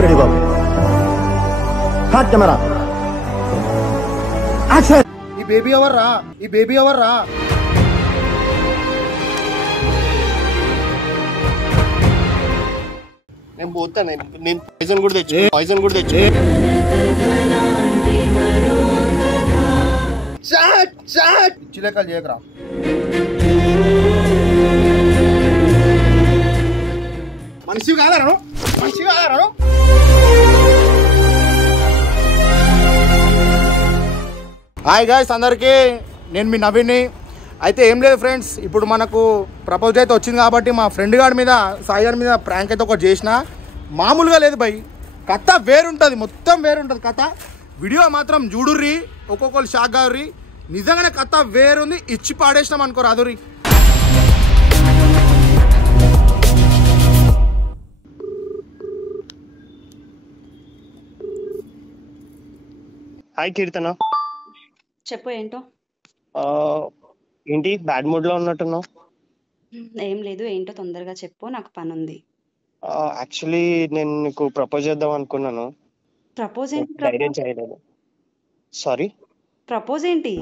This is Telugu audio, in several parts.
బాబు రెడీ బాబు. Hot camera action. ఈ బేబీ ఎవర్రా? ఈ బేబీ ఎవర్రా? నేను పోతా. నేను పాయిజన్ కూడా తెచ్చు. పిచ్చి లెక్కలు చేయకరా. మనిషి కాదరా? హాయ్ గాయ్స్ అందరికీ, నేను మీ నవీన్ని. అయితే ఏం లేదు ఫ్రెండ్స్, ఇప్పుడు మనకు ప్రపోజ్ అయితే వచ్చింది కాబట్టి మా ఫ్రెండ్ గారి మీద, సాయి గారి మీద ప్రాంక్ అయితే ఒకటి చేసిన. మామూలుగా లేదు భయ్, కథ వేరుంటుంది, మొత్తం వేరుంటుంది కథ. వీడియో మాత్రం చూడుర్రి, ఒక్కొక్కరు షాక్ కావర్రి. నిజంగానే కథ వేరుంది, ఇచ్చి పాడేసినాం అనుకో రాదుర్రి. హాయ్ కీర్తన. చెప్పు. ఏంటో? ఏంటి బ్యాడ్ మూడ్ లో ఉన్నట్టున్నావు? ఏం లేదు. ఏంటో తొందరగా చెప్పు, నాకు పని ఉంది. యాక్చువల్లీ నేను నీకు ప్రపోజ్ చేద్దాం అనుకున్నాను. ప్రపోజ్ ఏంటి? ధైర్యం చేయలేదు. సారీ. ప్రపోజ్ ఏంటి?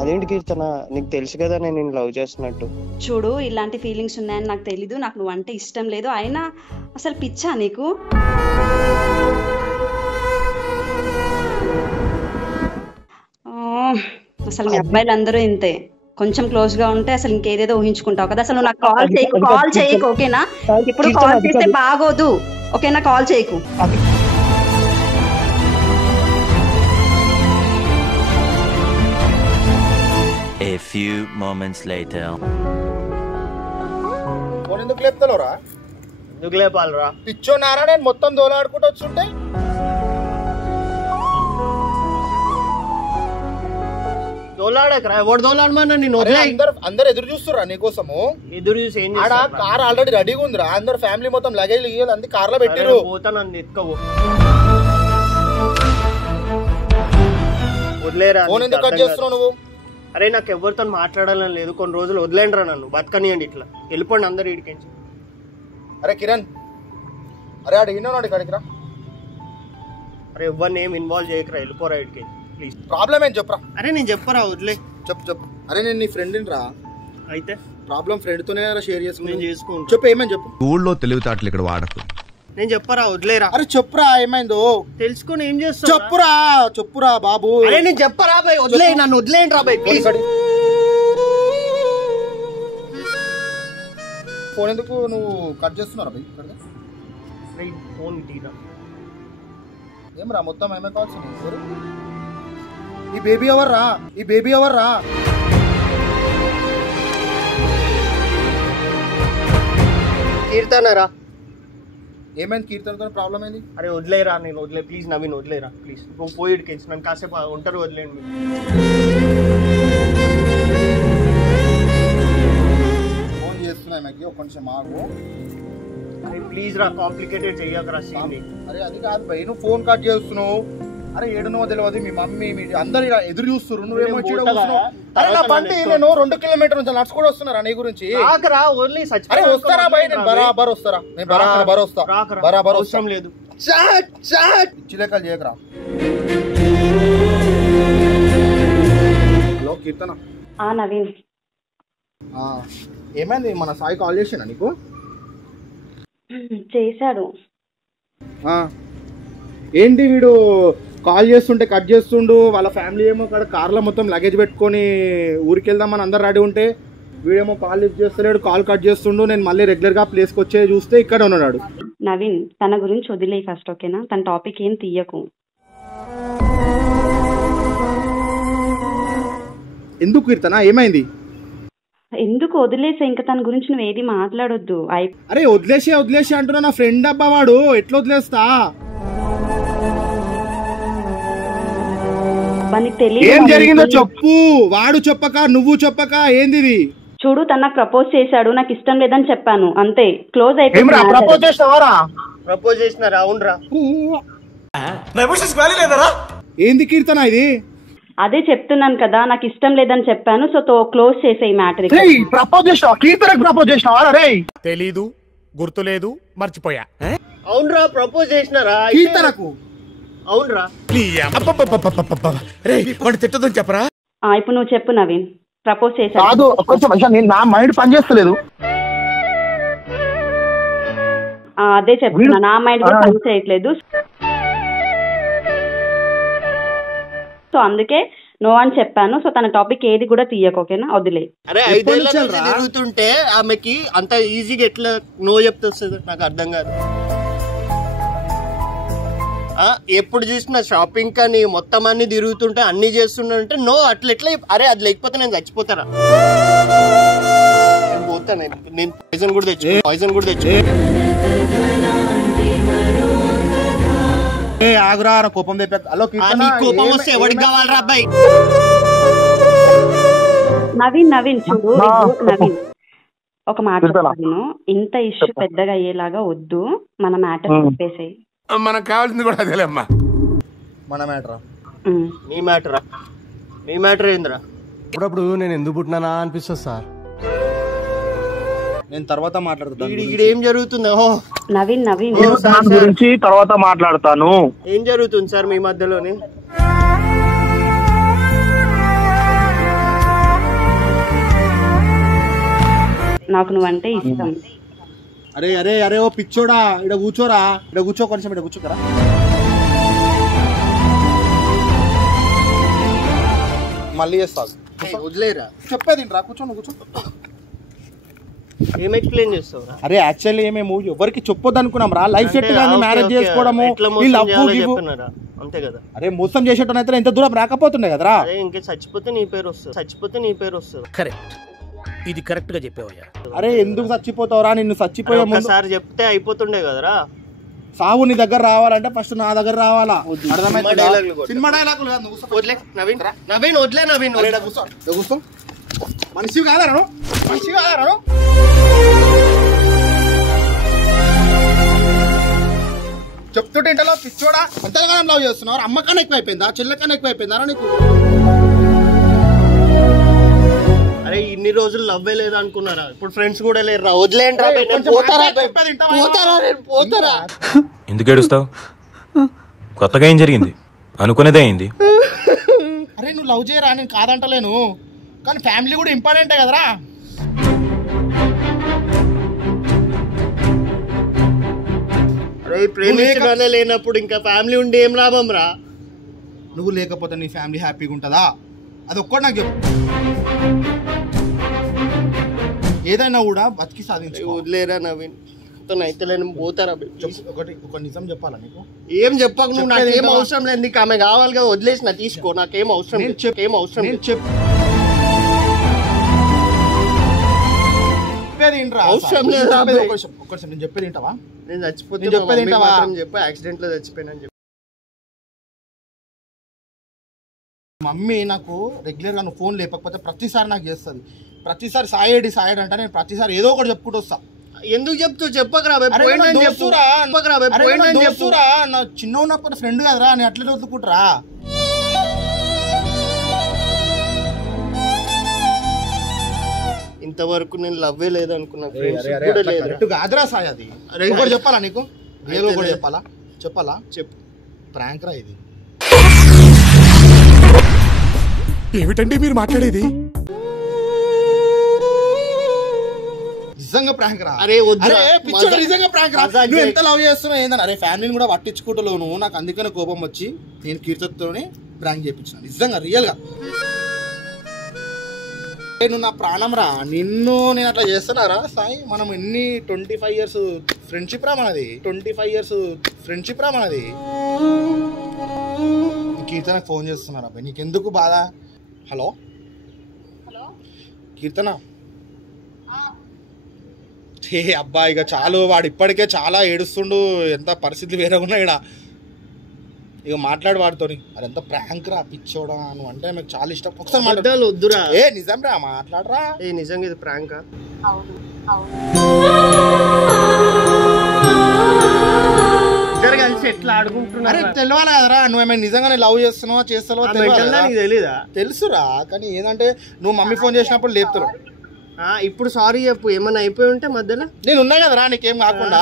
అదేంటి కీర్తన, నీకు తెలుసు కదా నేను నిన్ను లవ్ చేస్తున్నట్టు. చూడు, ఇలాంటి ఫీలింగ్స్ ఉన్నాయని నాకు తెలీదు. నాకు నువ్వు అంటే ఇష్టం లేదు. అయినా అసలు పిచ్చా నీకు? అసలు మీ అబ్బాయిలు అందరూ ఇంతే. కొంచెం క్లోజ్ గా ఉంటే అసలు ఇంకేదేదో ఊహించుకుంటావు కదా. అసలు నాకు కాల్ చేయకు ఓకేనా? ఇప్పుడు కాల్ చేస్తే బాగోదు ఓకేనా? కాల్ చేయకు. A few moments later. Phone ఎందుకు లేపుతావురా? ఎందుకు లేపాలరా? పిచ్చోనారా? నేను మొత్తం దోలాడుకుంటూ వచ్చుంటే దోలాడకరా. ఎవరు దోలాడమన్నా? నేను అందరు ఎదురు చూస్తురా నీకోసము. ఎదురు చూసి ఏం ఆడ కార్ ఆల్రెడీ రెడీగా ఉందిరా. అందరు ఫ్యామిలీ మొత్తం లగేజ్ అంది కార్ లో పెట్టారు. పోతా, నన్ను ఎత్తుకోవు. వదిలేరా. ఫోన్ ఎందుకు కట్ చేస్తున్నావు నువ్వు? అరే నాకు ఎవరితో మాట్లాడాలని లేదు. కొన్ని రోజులు వదిలేండిరా, నన్ను బతకనియండి. ఇట్లా వెళ్ళిపోండి అందరు ఇడికించి. అరే కిరణ్, అరే ఆడ విన్నాడు ఇక్కడికి రా. అరే ఎవరిని ఏం ఇన్వాల్వ్ చేయకరా, వెళ్ళిపోరా ఇడికించి ప్లీజ్. ప్రాబ్లం ఏం చెప్పరా? అరే నేను చెప్పరా, వదిలే. చెప్పు. అరే నేను నీ ఫ్రెండ్ రా. అయితే ప్రాబ్లం ఫ్రెండ్ తోనే షేర్ చేసుకో. చెప్పు ఏమని చెప్పు. ఊళ్ళో తెలివితేటలు ఇక్కడ వాడకు. నేను చెప్పరా, వదిలేరా. అరే చెప్పురా, ఏమైందో తెలుసుకొని ఏం చేస్తా? చెప్పురా బాబు. అరే నేను చెప్పరా బాయ్, వదిలే, నన్ను వదిలేండి రా బాయ్ ప్లీజ్. ఫోన్ ఎందుకు నువ్వు కట్ చేస్తున్నారా బాయ్? ఫోన్ తీరా. ఏమరా మొత్తం ఏమే కాల్స్? ఈ బేబీ ఎవర్రా? ఈ బేబీ ఎవర్రా? కీర్తనరా. ఏమైంది కీర్తనతో? ప్రాబ్లం ఏంది? అరే వదిలేరా, నేను వదిలే ప్లీజ్. నవీన్ వదిలేరా ప్లీజ్. నువ్వు పోయిడికించి నన్ను కాసేపు ఒంటరి వదిలేండి. ఫోన్ చేస్తున్నా మాకు, ఒక నిమిషం ఆగు. అరే ప్లీజ్ రా, కాంప్లికేటెడ్ చెయ్యకరా సీన్. అరే అది కాదు భయ్, నువ్వు ఫోన్ కట్ చేస్తున్నావు. అరే ఏడునో తెలియదు, మీ మమ్మీ మీ అందరు ఎదురు చూస్తున్నారు. నువ్వేమో అరే నా బండి నేను 2 కిలోమీటర్ నుంచి నడుచుకుంటూ వస్తున్నారా నీ గురించి? అరే వస్తారా భయ్? నేను బరాబర్ వస్తారా, నేను బరాబర్ వస్తా. బరాబర్ అవసరం లేదు. పిచ్చి లెక్కలు చేయకరా. హలో కీర్తన. నవీన్, ఏమైంది? మన సాయి కాల్ చేసినా నీకు? చేశాడు. ఏంటి వీడు కాల్ చేస్తుంటే కట్ చేస్తుండు. వాళ్ళ ఫ్యామిలీ ఏమో అక్కడ కార్లో మొత్తం లగేజ్ పెట్టుకొని ఊరికి వెళ్దామని అందరు రెడీ ఉంటే వీడేమో కాల్ లిఫ్ట్ చేస్తలేడు, కాల్ కట్ చేస్తుండు. నేను మళ్ళీ రెగ్యులర్గా ప్లేస్కి వచ్చే చూస్తే ఇక్కడ ఉన్నాడు. నవీన్, తన గురించి వదిలే ఫస్ట్ ఓకేనా? తన టాపిక్ ఏం తీయకు. ఎందుకు కీర్తన, ఏమైంది? ఎందుకు వదిలేసా? ఇంకా తన గురించి నువ్వు ఏది మాట్లాడొద్దు. అరే వదిలేసి అంటున్నా, నా ఫ్రెండ్ అబ్బా వాడు, ఎట్లా వదిలేస్తా? ఏం జరిగిందో చెప్పు. వాడు చెప్పక నువ్వు చెప్పక ఏంది ఇది? చూడు, తను నాకు ప్రపోజ్ చేశాడు, నాకు ఇష్టం లేదని చెప్పాను అంతే. క్లోజ్ అయిపోయింది. ప్రపోజ్ చేసినారా? అవునరా. ఏంది కీర్తన ఇది? అదే చెప్తున్నాను కదా, నాకు ఇష్టం లేదని చెప్పాను. సో క్లోజ్ చేసే ఈ మ్యాటర్. ప్రపోజ్ చేసినావా? కీర్తనకు ప్రపోజ్ చేసినావా? రే తెలీదు, గుర్తులేదు, మర్చిపోయా. అవునరా ప్రపోజ్ చేసినారా? కీర్తనకు అవునరా? తిట్టదని చెప్పరా. ఇప్పుడు నువ్వు చెప్పు నవీన్, ప్రపోజ్ చేశాను. కాదు కొంచెం నేను నా మైండ్ పనిచేస్తలేదు. అదే చెప్తున్నా, నా మైండ్ కూడా పని చేయట్లేదు. సో అందుకే నో అని చెప్పాను. సో తన టాపిక్ ఏది కూడా తీయకు, ఓకేనా? వదిలే. అరే 5 ఏళ్ళ నుంచి తిరుగుతుంటే ఆమెకి అంత ఈజీగా ఎట్లా నో చెప్తే వస్తుంది నాకు అర్థం కాదు. ఎప్పుడు చూసినా షాపింగ్ కానీ మొత్తం అన్ని తిరుగుతుంటే అన్ని చేస్తున్నా అంటే నో అట్లా ఎట్లా? అరే అది లేకపోతే నేను చచ్చిపోతారా? నేను పోతాను, నేను పాయిజన్ కూడా తెచ్చు. ఆగురా కోపం తెప్ప. హలో కోపం వస్తే ఎవరికి కావాలరా అబ్బాయి? నవీన్ చూడు, నవీన్ ఒక మాట చెప్తాను. ఇంత ఇష్యూ పెద్దగా అయ్యేలాగా వద్దు, మన మ్యాటర్ చెప్పేసేయి. మనకు కావాల్సింది కూడా అదేలేమ్మా. మన మ్యాటరా? మీ మ్యాటరా? మీ మ్యాటర్ ఏందిరా? అప్పుడప్పుడు నేను ఎందుకు పుట్టినానా అనిపిస్తుంది సార్. నేను తర్వాత మాట్లాడుతాను. ఏం జరుగుతుంది? నవీన్ గురించి తర్వాత మాట్లాడతాను. ఏం జరుగుతుంది సార్ మీ మధ్యలోని? నాకు నువ్వంటే ఇష్టం. అరే అరే అరే ఓ పిచ్చోడా, ఇక్కడ కూర్చోరా, ఇక్కడ కూర్చో, కొంచెం ఇక్కడ కూర్చోకరా. మళ్ళీ చేస్తాను, వదిలేరా? చెప్పేది రా, కూర్చో, నువ్వు కూర్చో. ఏం ఎక్స్ప్లెయిన్ చేస్తావురా? అరే యాక్చువల్లీ మేము ఎవరికి చెప్పొద్దు అనుకున్నాం రా. లైఫ్ సెట్ కానీ మ్యారేజ్ చేసుకోవడము, అంతే కదా. అరే మోసం చేసేటోన్ అయితే ఎంత దూరం రాకపోతుండే కదరా. ఇంకా చచ్చిపోతే నీ పేరు వస్తుంది. కరెక్ట్, ఇది కరెక్ట్ గా చెప్పావయ్యా. అరే ఎందుకు చచ్చిపోతావురా? నిన్ను చచ్చిపోయే ముందు సార్ చెప్తే అయిపోతుండే కదరా. సావు నీ దగ్గర రావాలంటే ఫస్ట్ నా దగ్గర రావాలా? సినిమా డైలాగులు కాదు. నవీన్ వదిలే. కూర్చో. మనిషి కాదా? చెప్తుంటే ఇంటలో పిచ్చోడా, ఎంతగానో లవ్ చేస్తున్నావు. అమ్మకన్నా ఎక్కువ అయిపోయిందా? చెల్లెకన్నా ఎక్కువ అయిపోయిందా నీకు? అరే ఇన్ని రోజులు లవ్వే లేదు అనుకున్నారా? ఇప్పుడు ఫ్రెండ్స్ కూడా లేరు. వదిలేండి. పోతారా? ఎందుకు ఏడుస్తావు? కొత్తగా ఏం జరిగింది? అనుకునేదే అయింది. అరే నువ్వు లవ్ చేయరా, నేను కాదంటలేను, కానీ ఫ్యామిలీ కూడా ఇంపార్టెంటే కదరా. అరే ప్రేమించడాలే లేనప్పుడు ఇంకా ఫ్యామిలీ ఉండి ఏం లాభం రా? నువ్వు లేకపోతే నీ ఫ్యామిలీ హ్యాపీగా ఉంటుందా? అది ఒక్కటి నాకు చెప్పు. ఏదైనా కూడా బతికి సాధించు. వదిలేరా నవీన్, అయితే నేను పోతారా? ఒక నిజం చెప్పాలా నీకు? ఏం చెప్పకు నువ్వు. నాకేం అవసరం లేదు, నీకు ఆమె కావాలి కదా, వదిలేసిన తీసుకో. నాకేం అవసరం లేదు. అవసరం లేదు. నేను చెప్పేది వింటావా? నేను చచ్చిపోతే చెప్పేది వింటావా? చెప్పు యాక్సిడెంట్ లో చచ్చిపోయినా చెప్పు. మమ్మీ నాకు రెగ్యులర్ గా నువ్వు ఫోన్ లేకపోతే ప్రతిసారి నాకు చేస్తుంది. ప్రతిసారి సాయేడి అంటే నేను ప్రతిసారి ఏదో ఒకటి చెప్పుకుంటూ వస్తా. ఎందుకు చెప్తూ చెప్పకరా? నా చిన్న ఉన్నప్పుడు ఫ్రెండ్ కదరా, నేను అట్లా వదులుకుంటారా? ఇంతవరకు నేను లవ్వే లేదనుకున్నా. కాదురా సాయి, అది చెప్పాలా నీకు? చెప్పాలా? చెప్పు. ప్రాంక్ రా ఇది. ఏమిటండి మీరు మాట్లాడేది? నిజంగా ప్రాంక్ రా. నిజంగా ప్రాంక్ రా. నువ్వు ఎంత లవ్ చేస్తున్నావు ఏందని? అరే ఫ్యామిలీని కూడా పట్టించుకుంటలేవు నువ్వు. నాకు అందుకనే కోపం వచ్చి నేను కీర్తనతోనే ప్రాంక్ చేయించిన. నిజంగా రియల్ గా నువ్వు నా ప్రాణం రా. నిన్ను నేను అట్లా చేస్తున్నారా సాయి? మనం ఎన్ని 25 years ఫ్రెండ్షిప్ రా మనది. 25 years ఫ్రెండ్షిప్ రా మనది. కీర్తనకు ఫోన్ చేస్తున్నారా అబ్బాయి? నీకెందుకు బాధ? హలో కీర్తన. ఏ అబ్బా ఇక చాలు, వాడు ఇప్పటికే చాలా ఏడుస్తుండు. ఎంత పరిస్థితి వేరే ఉన్నా ఇక్కడ. ఇక మాట్లాడి వాడితోని. అదంతా ప్రాంక్ రా పిచ్చోడా. నువ్వు అంటే నాకు చాలా ఇష్టం. ఒకసారి వద్దురా. ఏ నిజం రా, మాట్లాడరా. ఏ నిజంగా ఇది ప్రాంకా? ఇద్దరు కలిసి ఎట్లా ఆడుకుంటున్నారు తెలియాలి కదరా నువ్వేమైనా నిజంగానే లవ్ చేస్తున్నావా చేస్తావో నీకు తెలీదా? తెలుసురా కానీ ఏంటంటే నువ్వు మమ్మీ ఫోన్ చేసినప్పుడు లేపుతారు. ఇప్పుడు సారీ చెప్పు, ఏమన్నా అయిపోయి ఉంటే మధ్యలో. నేను ఉన్నా కదరా నీకేం కాకుండా,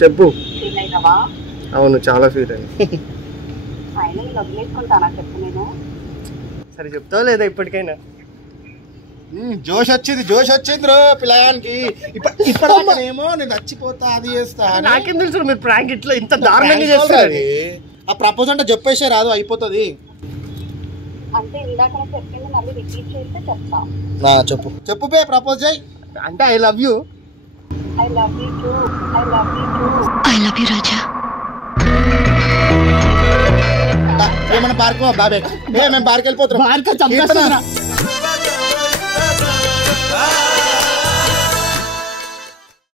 చెప్పు. అవును చాలా ఫీల్ అయింది. సరే చెప్తావు లేదా ఇప్పటికైనా? జోష్ వచ్చింది రో పిల్లగానికి. ఇప్పటికేమో నేను చచ్చిపోతా అది చేస్తా. నాకేం తెలుసు మీరు ప్రాంక్ ఇట్లా ఇంత దారుణంగా చేస్తారు. ఆ ప్రపోజ్ అంటే చెప్పేసే రాదు, అయిపోతుంది. చెప్పు బే ప్రపోజ్ చేయి. అంటే ఐ లవ్ యూ రాజా. ఏమన్నా పార్క్ బాబే మేము పార్క్ వెళ్ళిపోతున్నాం.